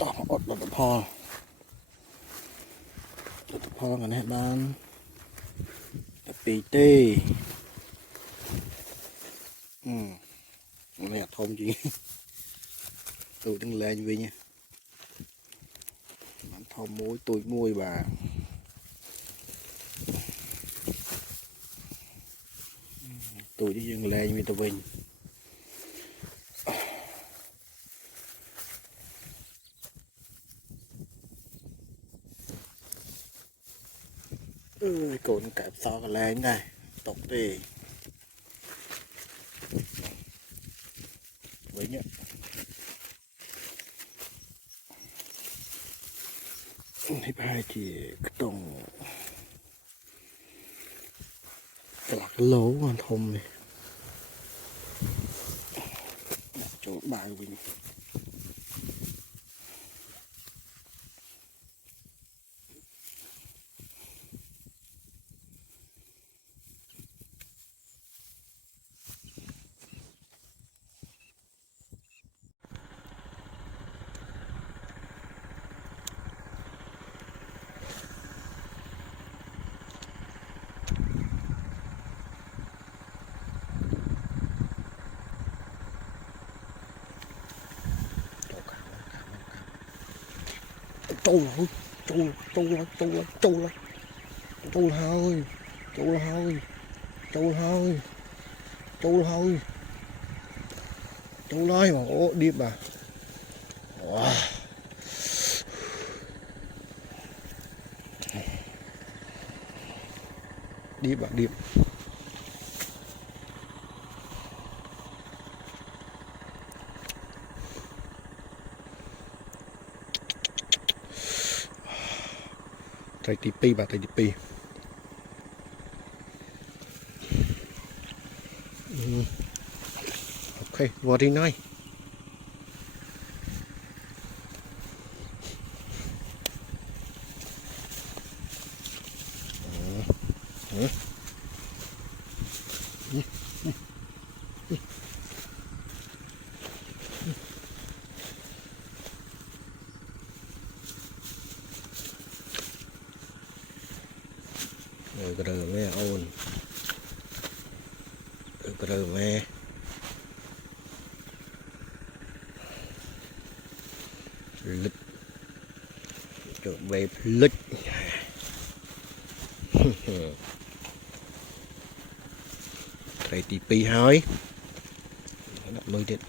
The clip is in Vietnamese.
ก็อดพอกันให้บ้านแต่ปีเต้này thông gì tôi đang lên về nha bán thông mối tôi môi bà tôi đi dừng lên với tôi bình cồn cạp so cả lên này tộc đi với nhá thì hai chỉ tông lạc lố hoàn thông này chỗ bài gì trâu rồi trâu lại mà ố điệp à wow. Điệp tay tipi bà tay tipi ok vào đi nói cái đời mẹ ôn cái đời mẹ lịch trở về lịch thầy tí pi hỏi đặt mới điện